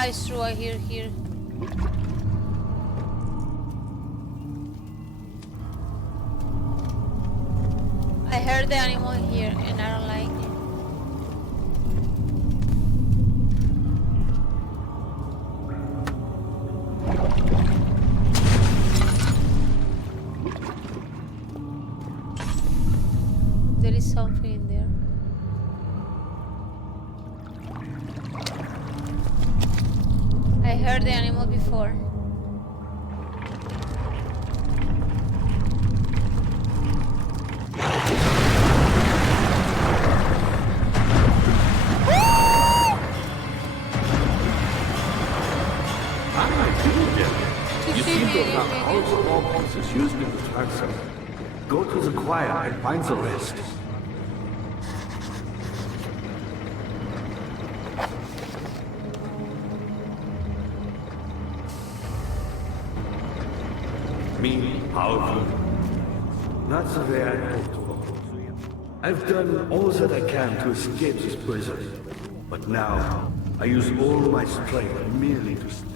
Yeah, it's true. I hear here. I heard the animal here, and I don't like it. There is something in there. I heard the animal before. You seem to have found all the small pieces used in the transom. Go to the choir and find the rest. Me, powerful. Not the way I hoped for. I've done all that I can to escape this prison. But now, I use all my strength merely to stay.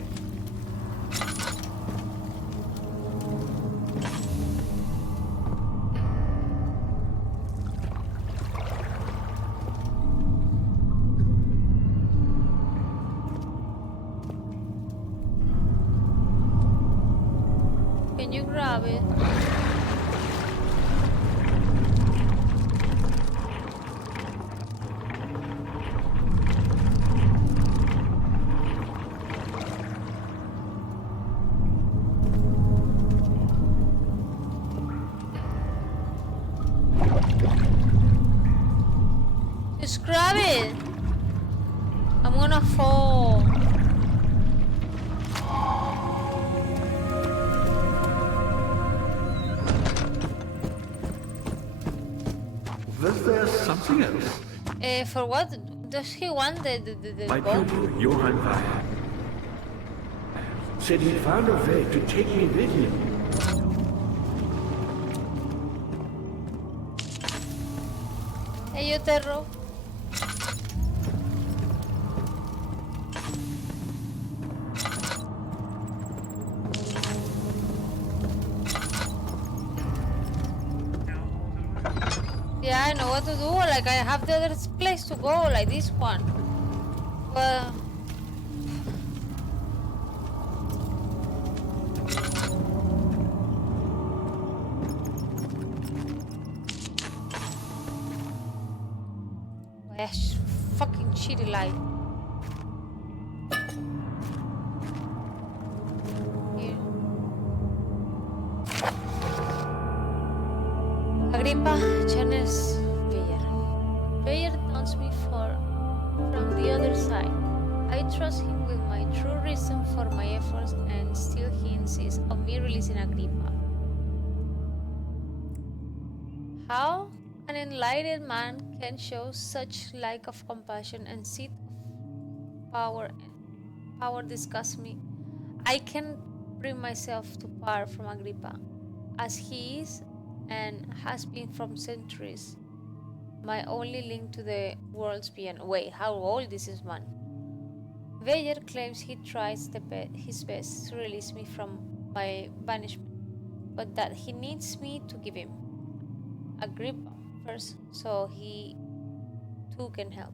Can you grab it? Just grab it. I'm gonna fall. Was there something else? For what? Does he want the My boat? pupil, Johann Weyer, said he found a way to take me with him. Hey, yo, Terro. Yeah, I know what to do. Like, I have the other place to go, like this one. Well, gosh, fucking shitty light. Here. Agrippa channels Veyer. Veyer taunts me from the other side. I trust him with my true reason for my efforts, and still he insists on me releasing Agrippa. How an enlightened man can show such lack of compassion and seat of power disgusts me. I can bring myself to part from Agrippa, as he is and has been from centuries my only link to the worlds beyond. Wait, how old is this man? Veyer claims he tries his best to release me from my banishment, but that he needs me to give him Agrippa first, so he too can help.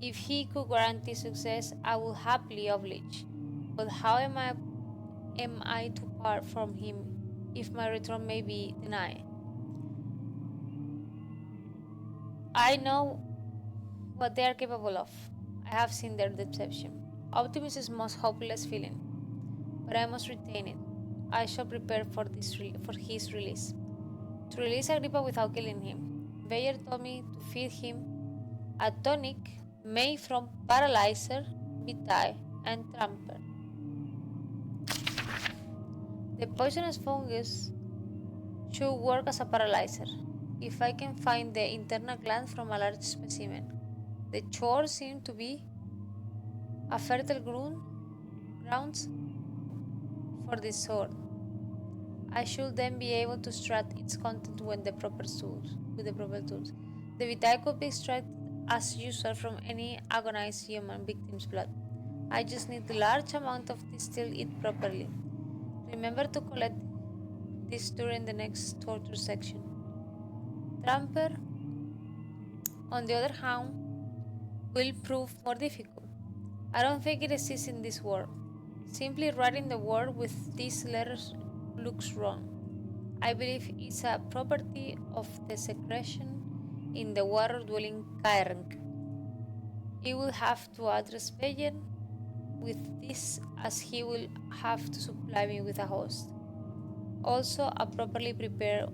If he could guarantee success, I will happily oblige. But how am I to part from him if my return may be denied? I know what they are capable of. I have seen their deception. Optimism is most hopeless feeling, but I must retain it. I shall prepare for his release. To release Agrippa without killing him, Veyer told me to feed him a tonic made from paralyzer, vitae, and tramper. The poisonous fungus should work as a paralyzer. If I can find the internal gland from a large specimen, the chore seemed to be a fertile grounds for this sword. I should then be able to extract its content with the proper tools. The vitae could be extracted as usual from any agonized human victim's blood. I just need a large amount of distilled it properly. Remember to collect this during the next torture section. Tramper, on the other hand, will prove more difficult. I don't think it exists in this world. Simply writing the word with these letters looks wrong. I believe it's a property of the secretion in the water-dwelling Kaerng. He will have to address Beyen with this, as he will have to supply me with a host. Also, a properly prepared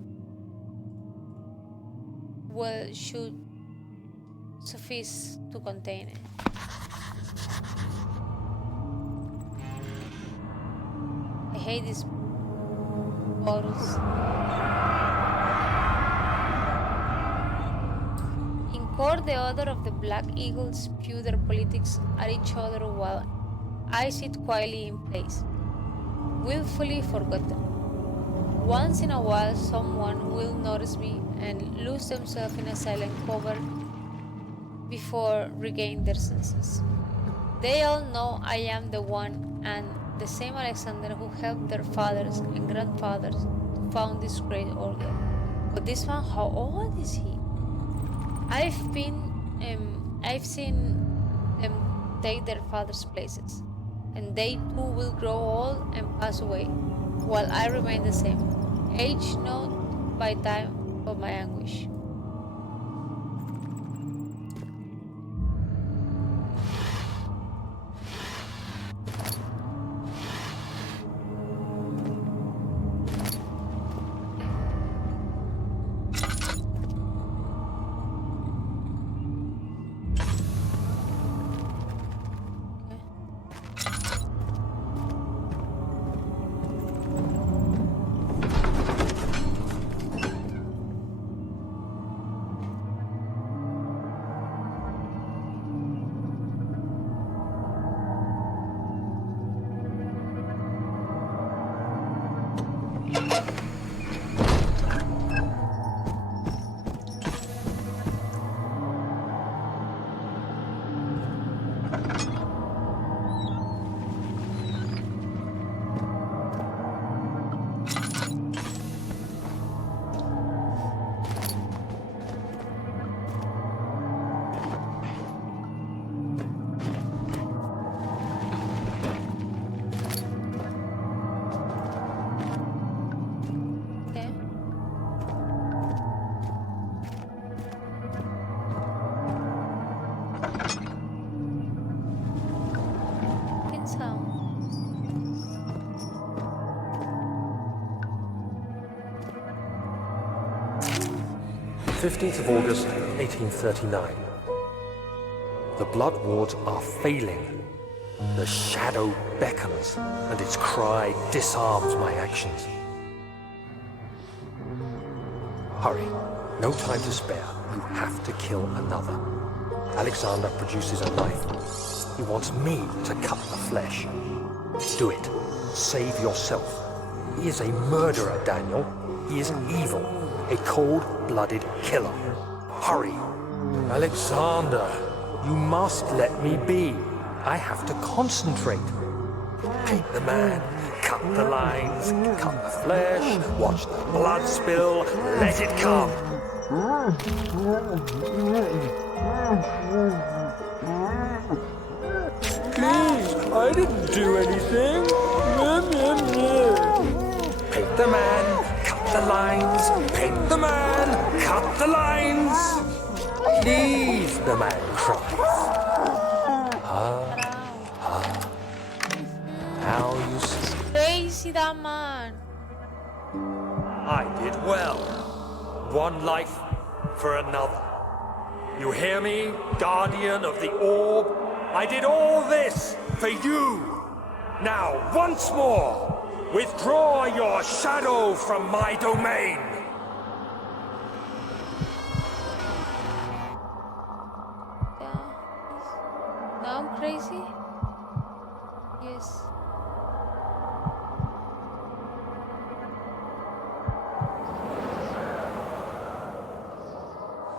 well should suffice to contain it. I hate these bottles. In court, the order of the Black Eagles spew their politics at each other while I sit quietly in place, willfully forgotten. Once in a while, someone will notice me and lose themselves in a silent cover before regaining their senses. They all know I am the one and the same Alexander who helped their fathers and grandfathers to found this great order. But this one, how old is he? I've seen them take their fathers' places, and they too will grow old and pass away, while I remain the same, aged not by time but my anguish. Okay. Making sound. 15th of August, 1839. The blood wards are failing. The shadow beckons, and its cry disarms my actions. Hurry. No time to spare. You have to kill another. Alexander produces a knife. He wants me to cut the flesh. Do it. Save yourself. He is a murderer, Daniel. He is evil. A cold-blooded killer. Hurry. Alexander, you must let me be. I have to concentrate. Paint the man, cut the lines, cut the flesh, watch the blood spill, let it come. Please, I didn't do anything. Paint the man, cut the lines, paint the man, cut the lines. Please, the man cries. Now you see. Crazy, that man. I did well. One life for another. You hear me, guardian of the orb? I did all this for you. Now, once more, withdraw your shadow from my domain. Yeah. Now I'm crazy? Yes.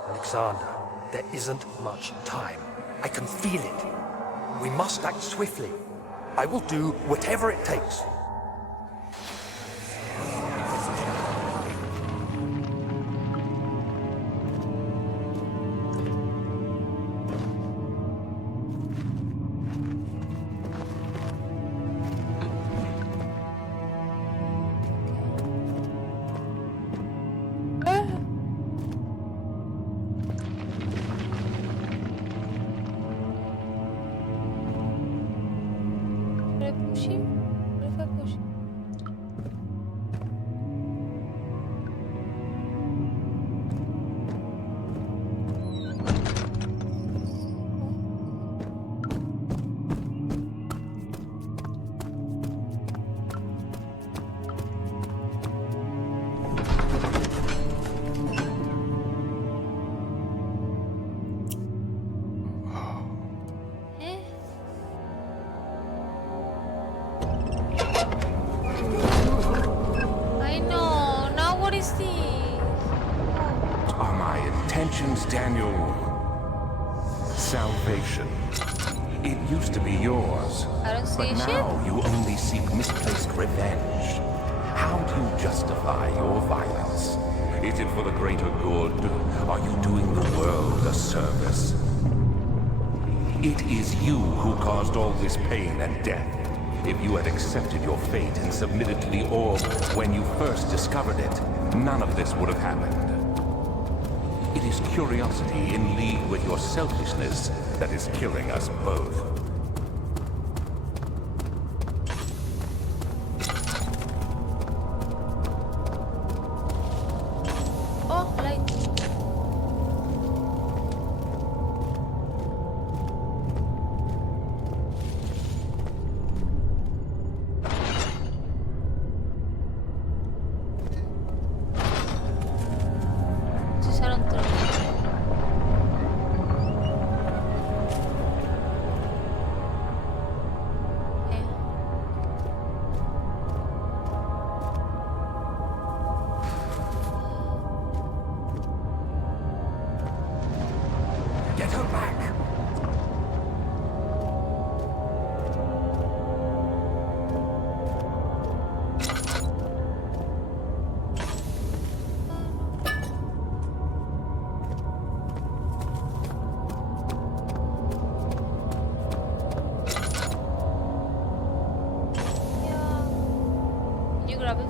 Alexander, there isn't much time. I can feel it. We must act swiftly. I will do whatever it takes. Should I push him? What if I push him? Eh? I know. Now what is this? What are my intentions, Daniel? Salvation. It used to be yours, I don't see but shit. now you only seek misplaced revenge. How do you justify your violence? Is it for the greater good? Are you doing the world a service? It is you who caused all this pain and death. If you had accepted your fate and submitted to the orb when you first discovered it, none of this would have happened. It is curiosity in league with your selfishness that is killing us both. Oh, light. Si sono troppo. Get her back. Yeah. Can you grab it?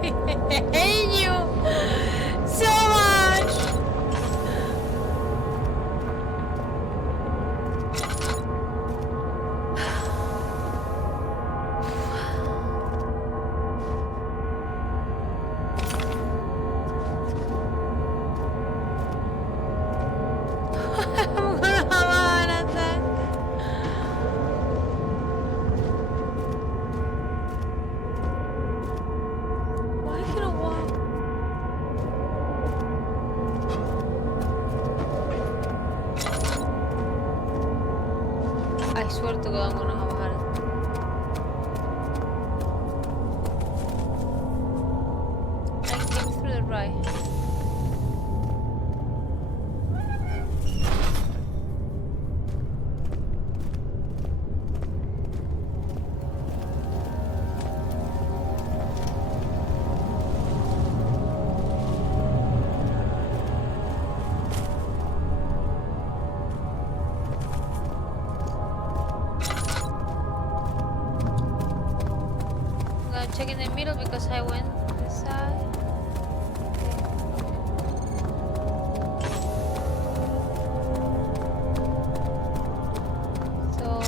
I hate you so much. I'm gonna have a heart attack. Why can I walk? I swear to God, I'm gonna have a heart attack. I came through the right. I'm gonna check in the middle because I went this side. So,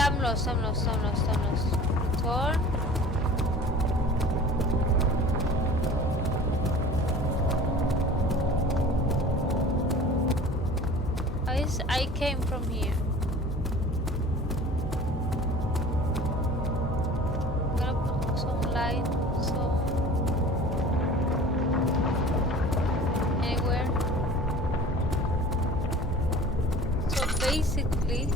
I'm lost. Return. I came from here. I'm gonna put some light, some anywhere. So basically,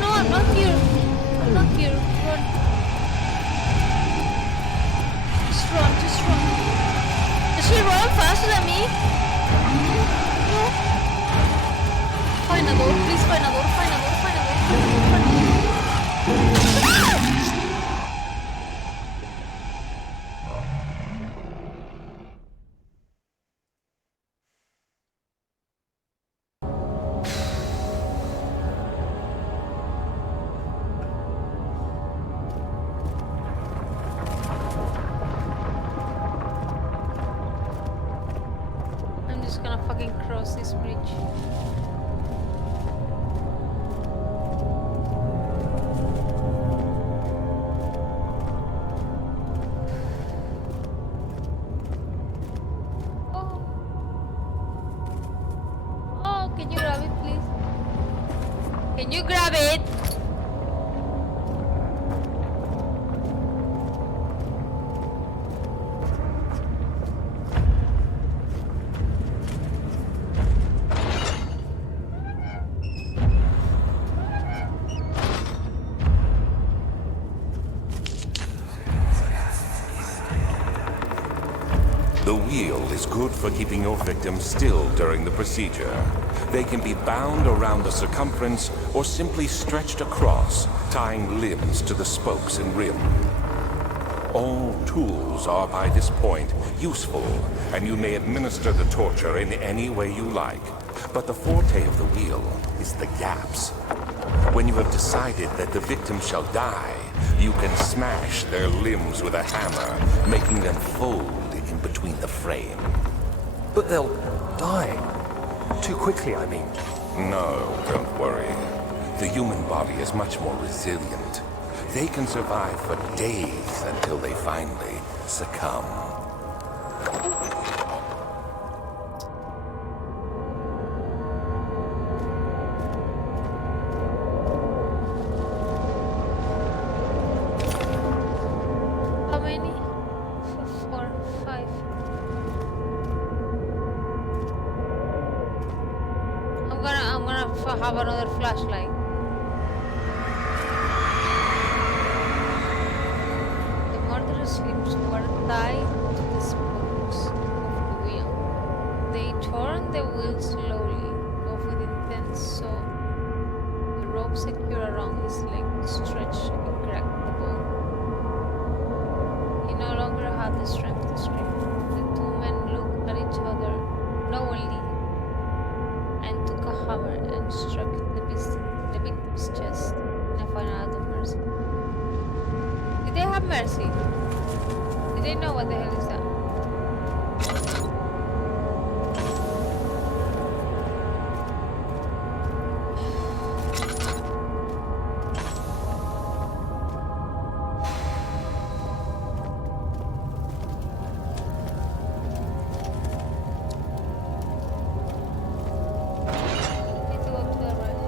no, I'm not here. I'm not here. Run. Just run, just run. Does she run faster than me? No. Find a door, please find a door, find a door, find a door, find a door. Ah! I'm just gonna fucking cross this bridge. Oh. Oh, can you grab it, please? Can you grab it? The wheel is good for keeping your victim still during the procedure. They can be bound around the circumference or simply stretched across, tying limbs to the spokes and rim. All tools are by this point useful, and you may administer the torture in any way you like. But the forte of the wheel is the gaps. When you have decided that the victim shall die, you can smash their limbs with a hammer, making them fold in between the frame. But they'll die. Too quickly, I mean. No, don't worry. The human body is much more resilient. They can survive for days until they finally succumb. How many? 4, 5. I'm gonna have another flashlight. The murderous limbs were tied to the spokes of the wheel. They turned the wheel slowly, off with intent, so the rope secured around his leg stretched and cracked the bone. He no longer had the strength to scream. The two men looked at each other knowingly and took a hammer and struck the victim's chest in a final act of mercy. Did they have mercy? Did they know what the hell is that? Need to go to the right.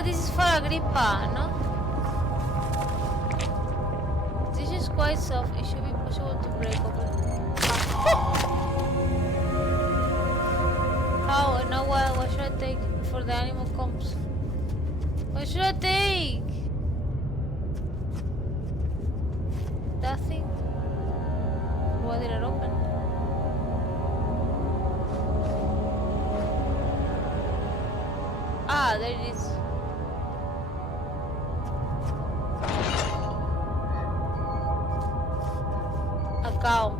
Ah, this is for Agrippa, no? This is quite soft. It should be possible to break open. How? And now what should I take before the animal comes? What should I take? That thing? Why did it open? Ah, there it is. A cow.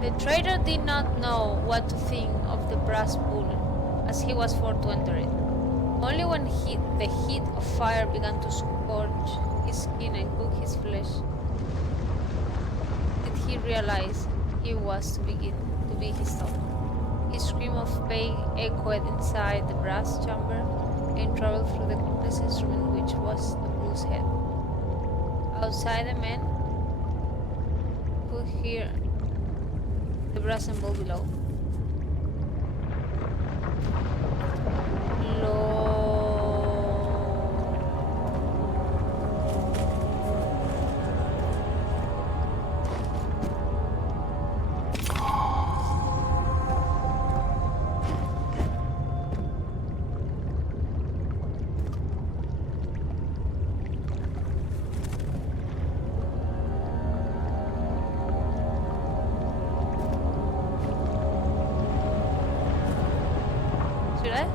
The trader did not know what to think of the brass bull, as he was forced to enter it. Only when the heat of fire began to scorch his skin and cook his flesh did he realize he was to be his son. His scream of pain echoed inside the brass chamber and traveled through the complex instrument which was the bull's head. Outside, the men could hear the brass and ball below. Should I?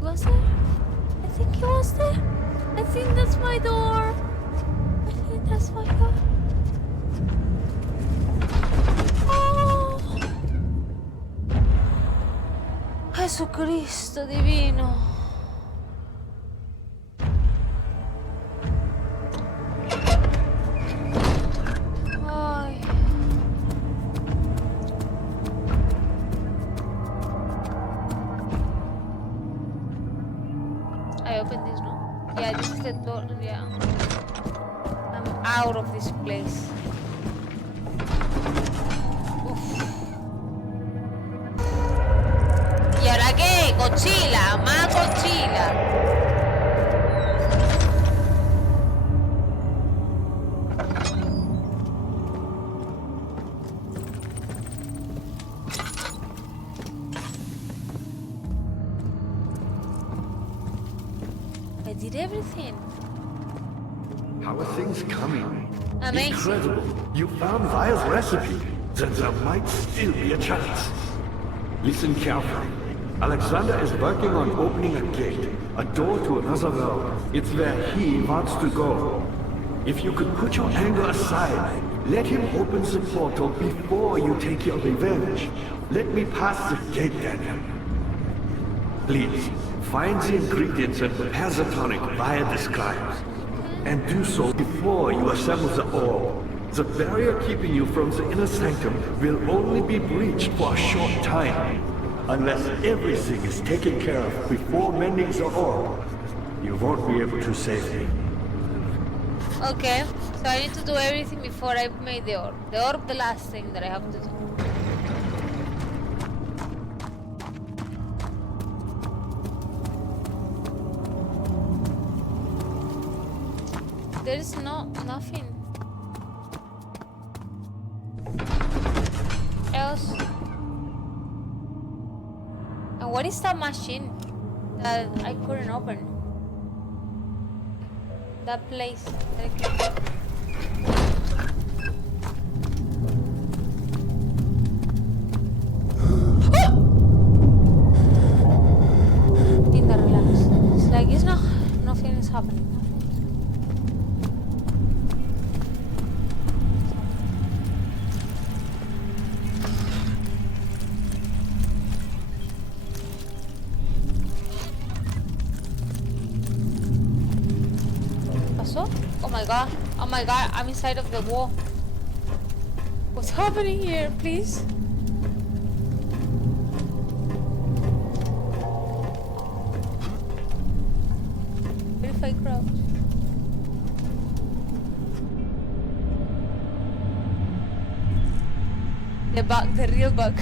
Was there? I think he was there. I think that's my door. I think that's my door. Oh. Jesucristo divino. Ay. I opened this, no? Yeah, this is the door. Yeah. I'm out of this place. Uf. ¿Y ahora qué? Godzilla, más Godzilla. I did everything. How are things coming? Amazing. Incredible. You found Vile's recipe. Then there might still be a chance. Listen carefully. Alexander is working on opening a gate, a door to another world. It's where he wants to go. If you could put your anger aside, let him open the portal before you take your revenge. Let me pass the gate then. Please, find the ingredients and prepare the tonic Vile describes. And do so before you assemble the orb. The barrier keeping you from the inner sanctum will only be breached for a short time. Unless everything is taken care of before mending the orb, you won't be able to save me. Okay, so I need to do everything before I make the orb. The orb, the last thing that I have to do. There is nothing else. And what is that machine that I couldn't open? That place. Linda, relax. It's like it's nothing is happening. ¿Pasó? Oh my god, I'm inside of the wall. What's happening here, please? What if I crouch? The bug, the real bug.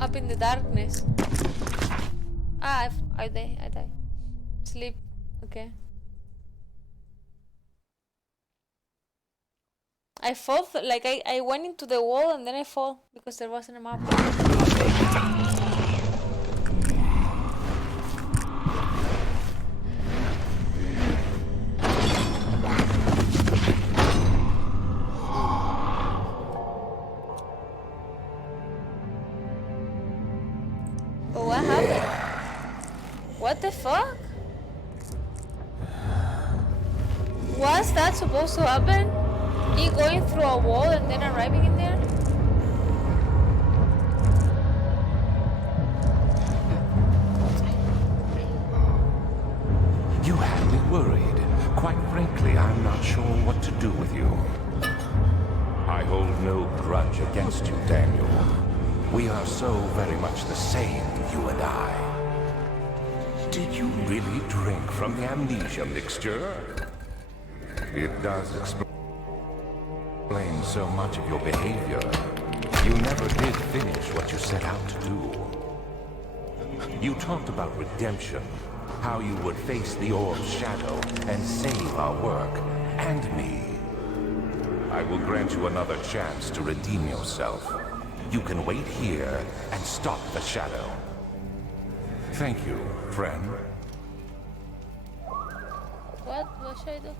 Up in the darkness. Ah, I die. Sleep. Okay. I fall, like I went into the wall and then I fall because there wasn't a map. But what happened? What the fuck? Was that supposed to happen? Me going through a wall and then arriving in there? You had me worried. Quite frankly, I'm not sure what to do with you. I hold no grudge against you, Daniel. We are so very much the same, you and I. Did you really drink from the amnesia mixture? It does explain so much of your behavior. You never did finish what you set out to do. You talked about redemption, how you would face the orb's shadow and save our work, and me. I will grant you another chance to redeem yourself. You can wait here and stop the shadow. Thank you, friend. What should I do?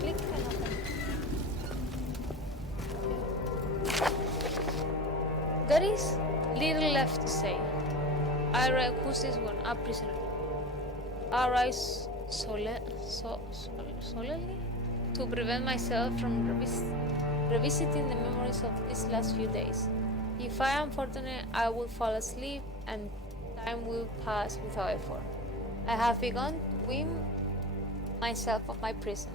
Click and open. There is little left to say. I read who's this one? A prisoner. I rise solemnly to prevent myself from revisiting the memories of these last few days. If I am fortunate, I will fall asleep and time will pass without effort. I have begun to wean myself of my prison.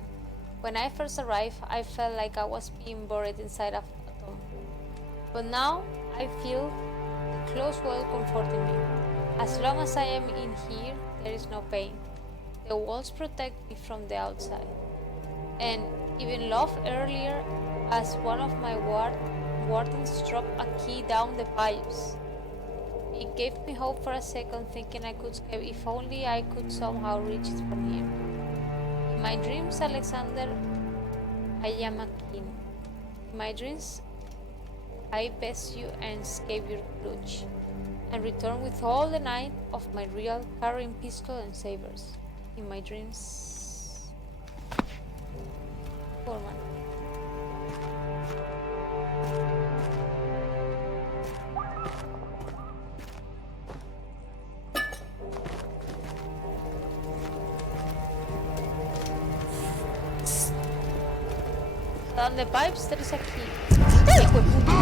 When I first arrived, I felt like I was being buried inside of a tomb. But now, I feel the closed wall comforting me. As long as I am in here, there is no pain. The walls protect me from the outside. And even laughed earlier as one of my wardens dropped a key down the pipes. It gave me hope for a second, thinking I could escape if only I could somehow reach it from here. In my dreams, Alexander, I am a king. In my dreams, I pass you and escape your clutch, and return with all the night of my real carrying pistol and sabers. In my dreams. Poor man. On the pipes there is a key. ¡Ay, hijo de puta!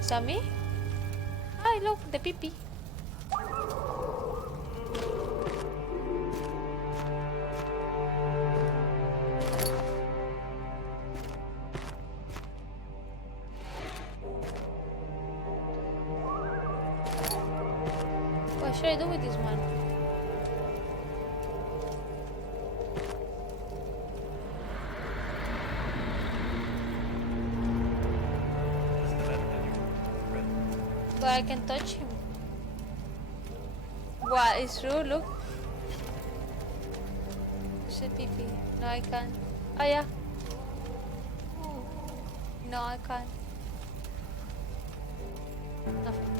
Is that me? Ay, look, the pee-pee. What should I do with this one? But I can touch him. What is true? Look. There's a pee. No, I can't. Oh yeah. No, I can't. Nothing.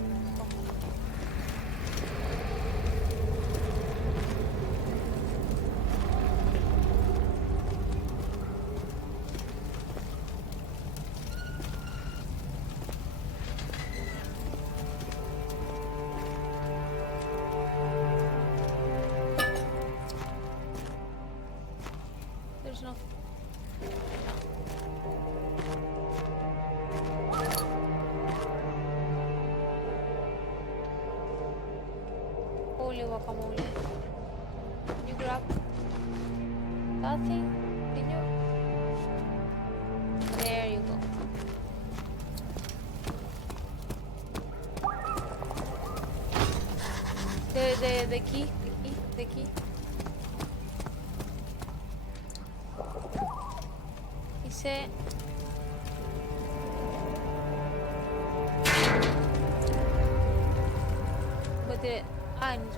There's no. Holy guacamole. Can you grab that thing? Can you? There you go. The key. Dice but the no.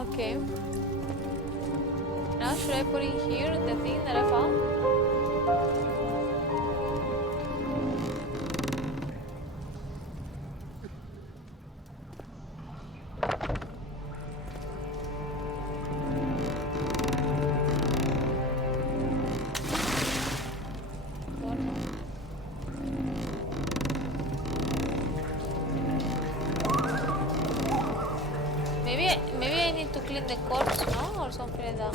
Okay. Now should I put in here the thing that I found? Maybe I need to clean the corpse, no? Or something like that.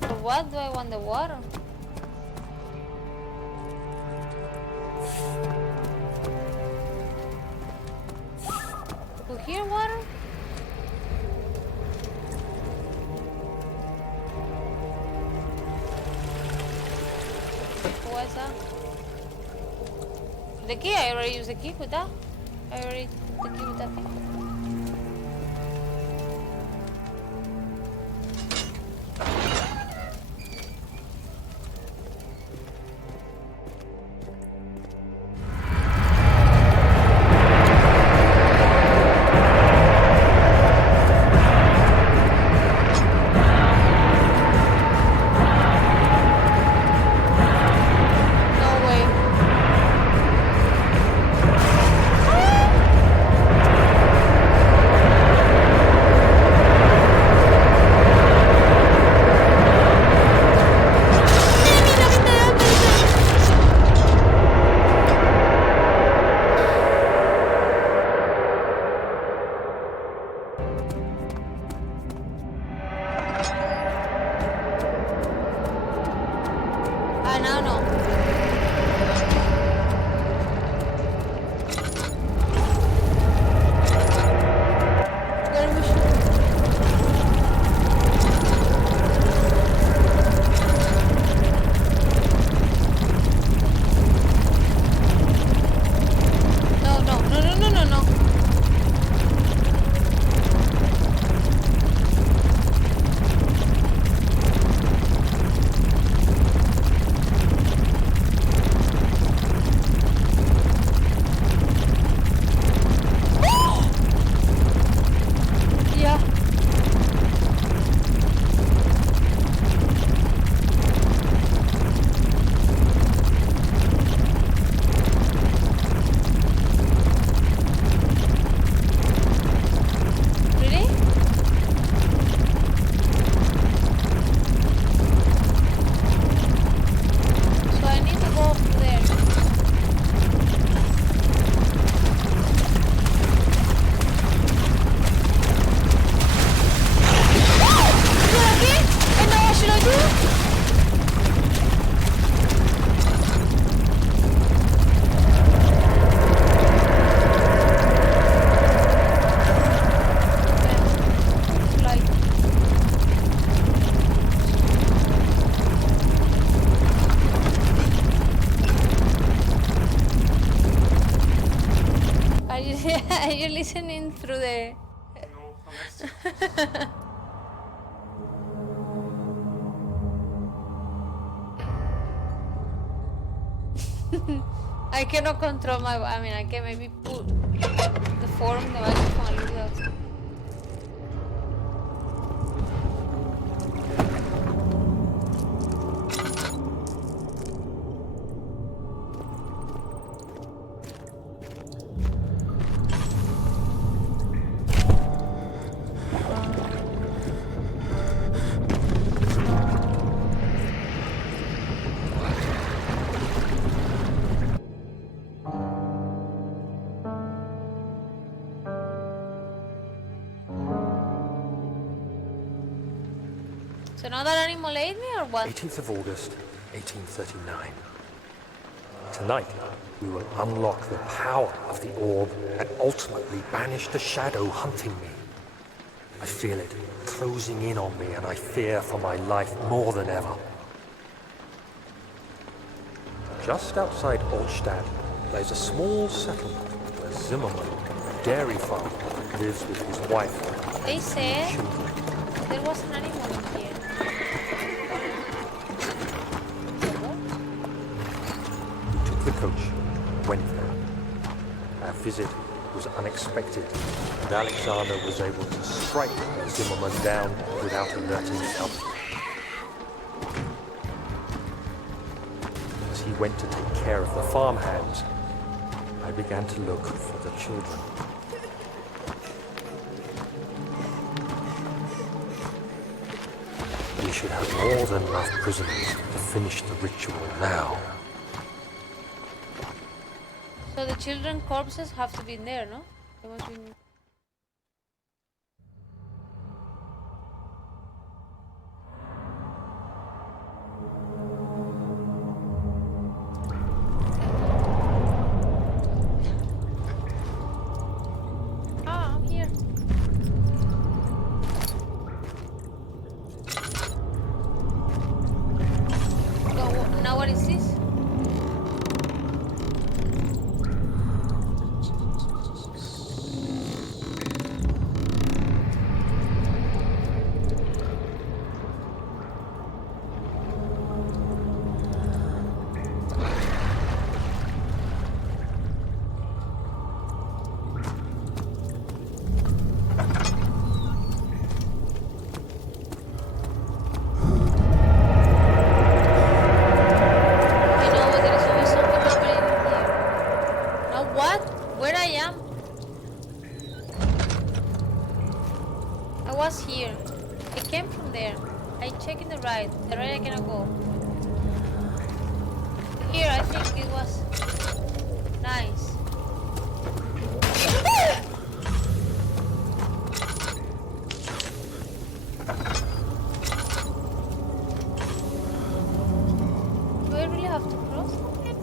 For what do I want the water? To hear water? What's that? The key, I already used the key with that. I already took the key with that thing. No way. You're listening through the... I cannot control my... I mean, I can maybe put the form, the microphone a little bit. So now that animal ate me or what? 18th of August, 1839. Tonight, we will unlock the power of the orb and ultimately banish the shadow hunting me. I feel it closing in on me and I fear for my life more than ever. Just outside Altstadt lies a small settlement where Zimmerman, a dairy farmer, lives with his wife They and said children. there was an animal in here. We took the coach and went there. Our visit was unexpected, and Alexander was able to strike Zimmerman down without alerting the others. As he went to take care of the farmhands, I began to look for the children. We should have more than enough prisoners to finish the ritual now. So the children corpses have to be in there, no? They must be in... Ah, I'm here. So now what is this? You know, there is always something happening here. Now what? Where I am? I was here. I came from there. I checked in the right I cannot go. Here, I think it was nice. Do I really have to cross? Okay,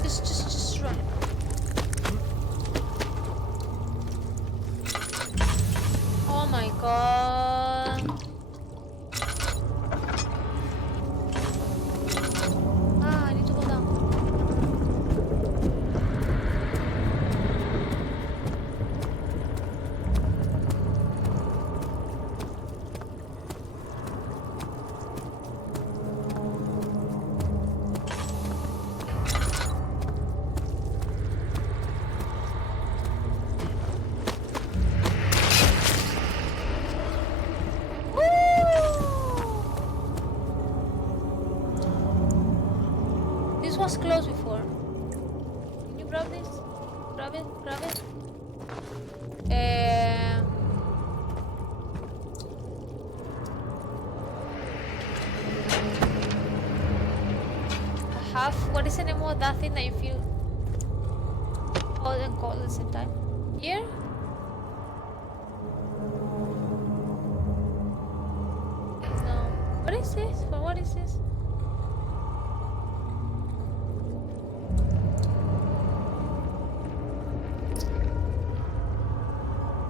just run. Oh my god. Ah, I need to go down. This was closed before. Can you grab this? Grab it, grab it. I have, what is the name of that thing that you feel hot and cold at the same time? Here? No. What is this? What is this?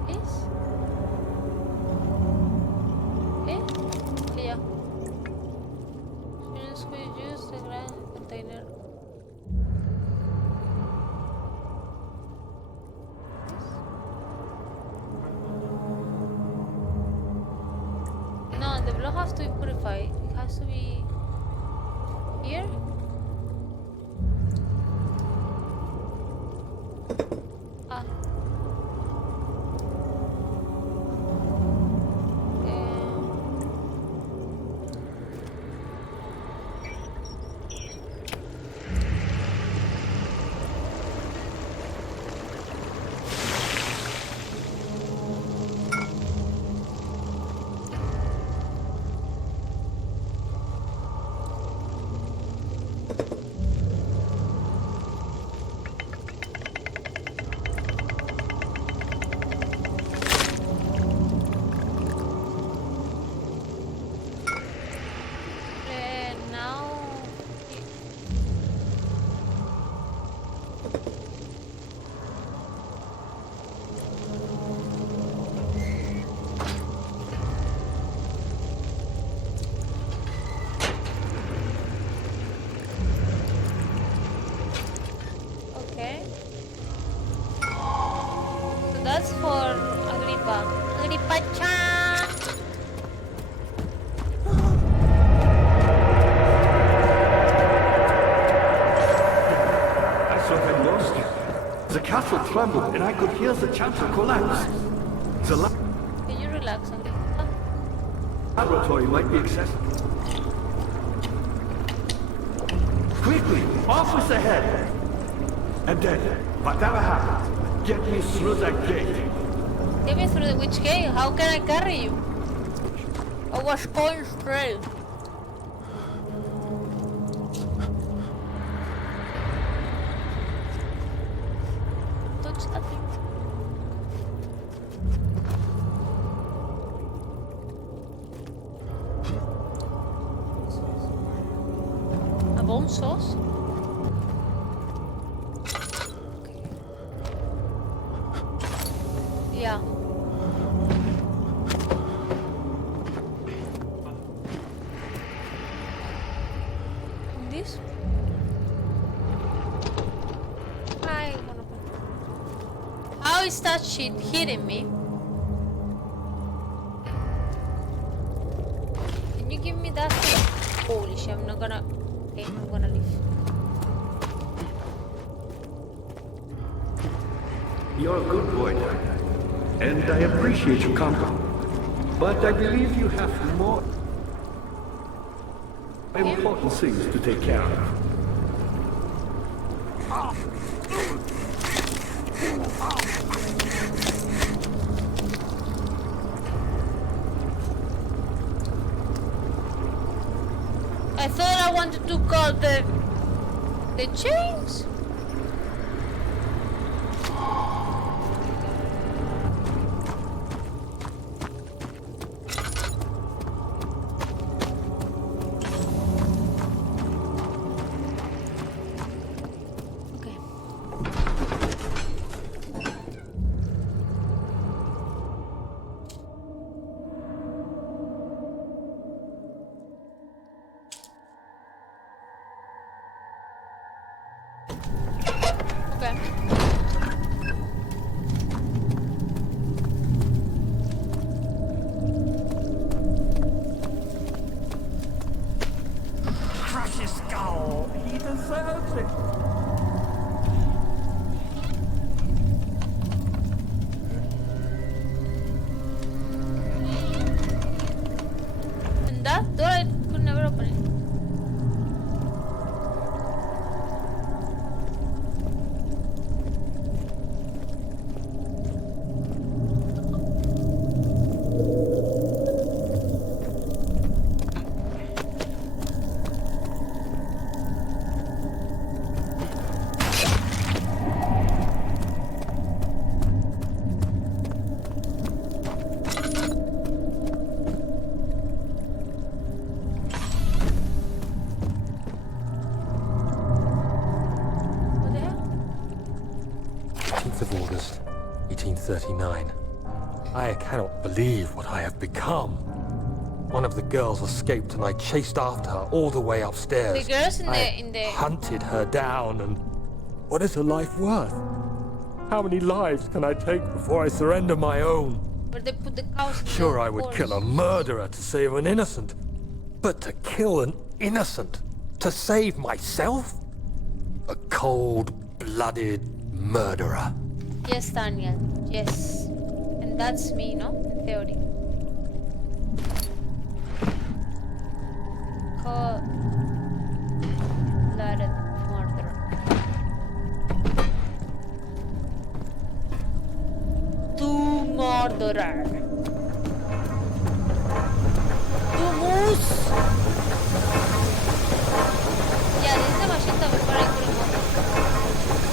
This? Eh? Yeah. Students could use the ground. container. No, the blood has to be purified. It has to be here. Ah. Okay. So that's for Agrippa. Agrippa-chan! I thought I'd lost you. The castle trembled and I could hear the chancel collapse. The Can you relax, Agrippa? laboratory might be accessible. Quickly, off with the head! And then, whatever happens, get me through that gate. Get me through the witch gate. How can I carry you? I was going straight. Touch that thing. A bone sauce? Yeah. This? I wanna put. How is that shit hitting me? Can you give me that thing? Holy shit, I'm not gonna. Okay, I'm gonna leave. You're a good boy, Dad. And I appreciate your company. But I believe you have more important things to take care of. I thought I wanted to call the chains. Okay. Okay. Crush his skull. He deserves it. And that door I could never open it. What the hell? 18th of August, 1839. I cannot believe what I have become. One of the girls escaped and I chased after her all the way upstairs. The girls in I the hunted her down and... What is her life worth? How many lives can I take before I surrender my own? where they put the cows in Sure, the I would horse. kill a murderer to save an innocent. But to kill an innocent? To save myself? A cold-blooded murderer. Yes, Daniel. Yes. And that's me, no? In theory. Cold-blooded murderer. Du murderer. Du moose. Yeah, this is the machine that before I could remove.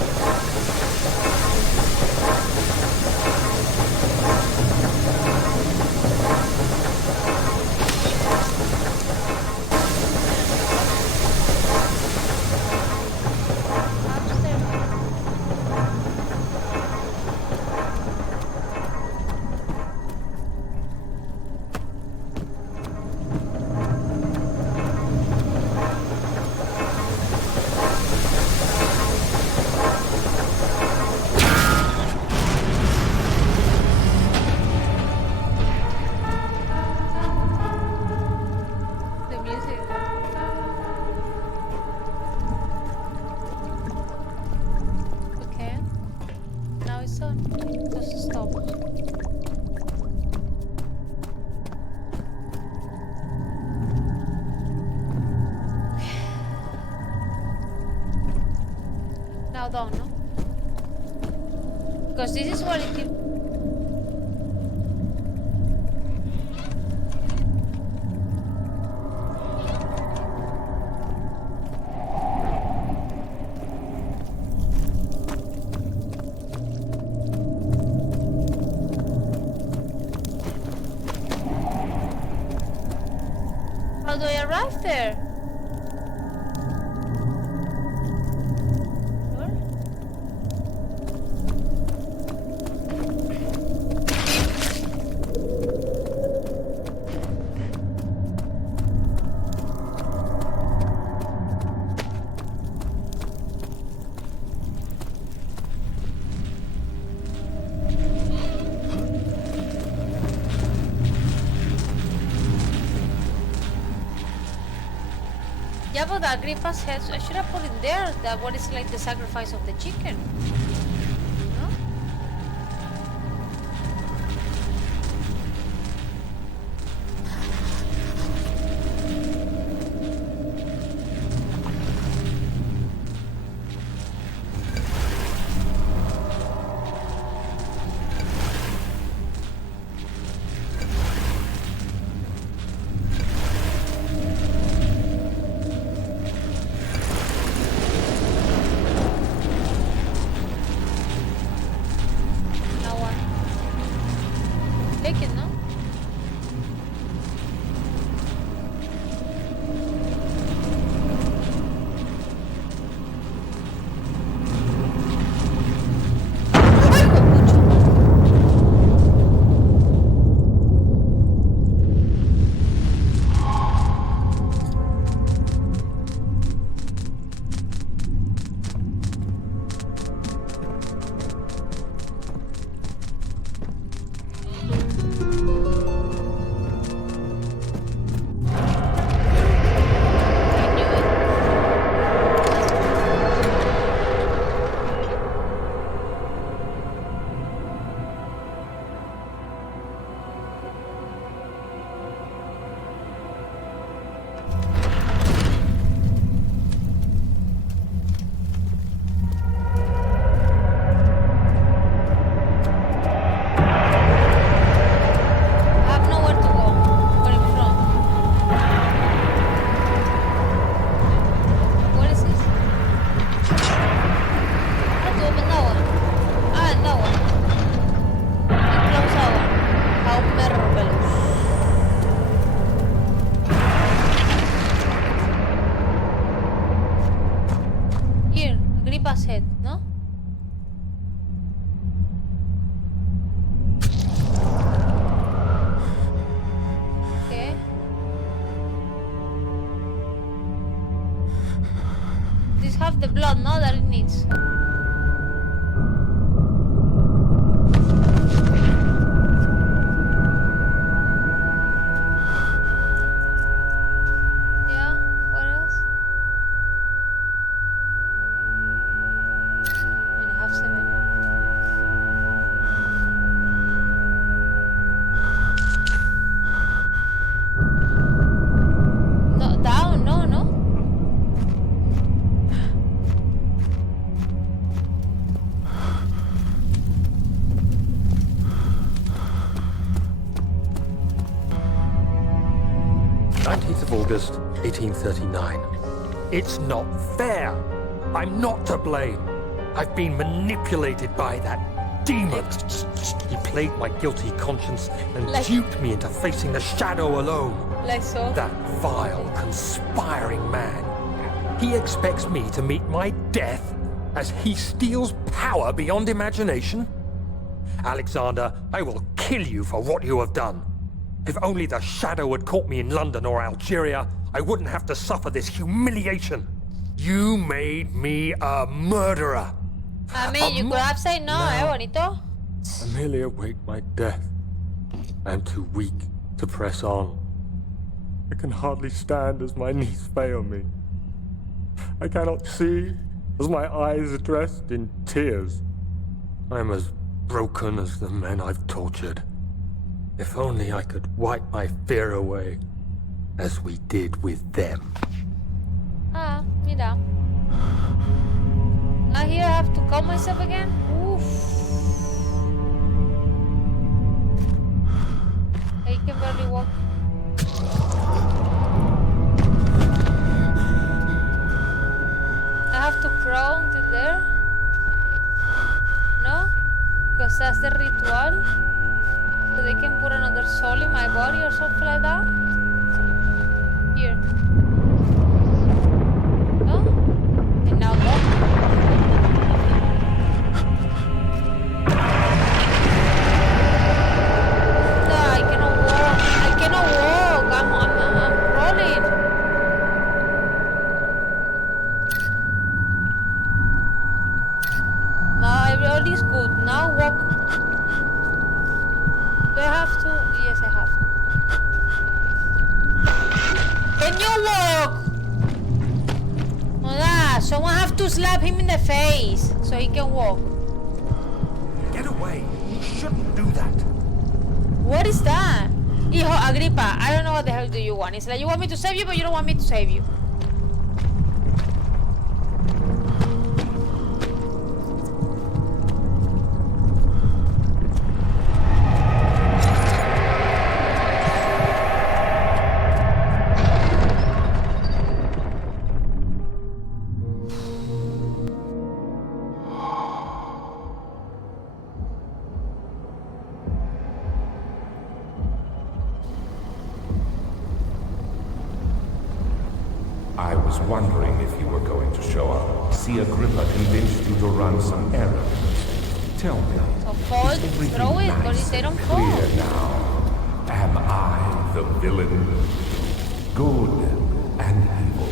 The music. Okay. Now it's on. It just stopped. Now down, no? Because this is what it keeps. How do I arrive there? Where? Yeah, but Agrippa's head, I should have put it there. That what is like the sacrifice of the chicken. No? This have the blood, no, that it needs. Yeah, what else? I mean, I have 7. No, down, no, no. 19th of August, 1839. It's not fair. I'm not to blame. I've been manipulated by that demon. He played my guilty conscience and duped me into facing the shadow alone. Like so. That vile, conspiring man. He expects me to meet my death as he steals power beyond imagination. Alexander, I will kill you for what you have done. If only the shadow had caught me in London or Algeria, I wouldn't have to suffer this humiliation. You made me a murderer. I mean, you could have said no, bonito? I merely await my death. I am too weak to press on. I can hardly stand as my knees fail me. I cannot see as my eyes are dressed in tears. I am as broken as the men I've tortured. If only I could wipe my fear away, as we did with them. Ah, mira. Now here I have to calm myself again? Oof. I can barely walk. I have to crawl until there? No? Because that's the ritual? So they can put another soul in my body or something like that? Here. No? And now go. No, I cannot walk. I cannot walk. I'm crawling. No, everybody's good. Now walk. Do I have to? Yes, I have. Can you walk? Hola, someone have to slap him in the face so he can walk. Get away! You shouldn't do that. What is that? Hijo, Agripa, I don't know what the hell do you want. It's like you want me to save you, but you don't want me to save you. I was wondering if you were going to show up. See, Agrippa convinced you to run some errands. Tell me, So fold, is everything throw it, but nice they don't and fall. clear now? Am I the villain? Good and evil.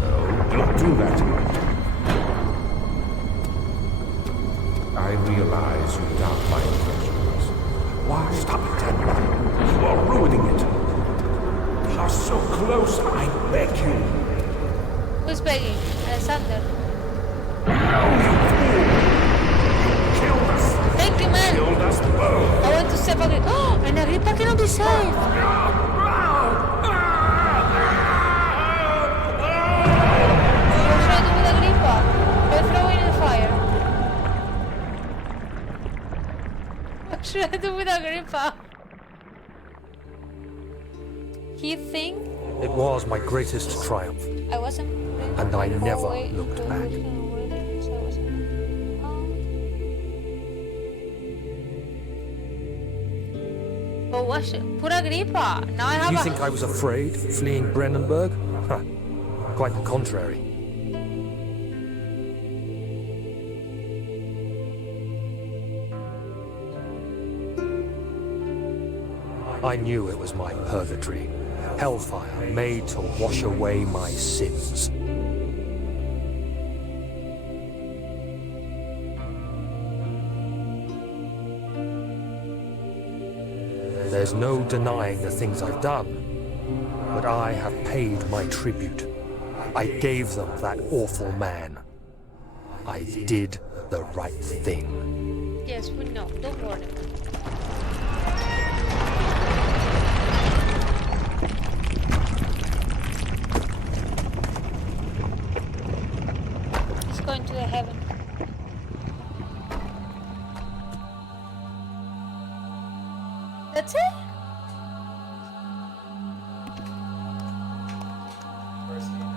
No, don't do that. I realize you doubt my intentions. Why? Stop it. You are ruining it. We are so close, I beg you. Who's begging? Alexander. No, you fool! You killed us! Thank you, man. Killed us both! I want to save Agrippa. Oh, and Agrippa cannot be saved. What should I do with Agrippa? Do I throw it in the fire? What should I do with Agrippa? He think It was my greatest triumph. I wasn't ready. And I never Oh, wait, looked I back. wasn't ready, so I wasn't- Oh. But what should... Put Agrippa. Now I have You a... think I was afraid, fleeing Brennenburg? Huh. Quite the contrary. I knew it was my purgatory. Hellfire made to wash away my sins. There's no denying the things I've done, but I have paid my tribute. I gave them that awful man. I did the right thing. Yes, we know. Don't worry. He's going to the heaven. That's it?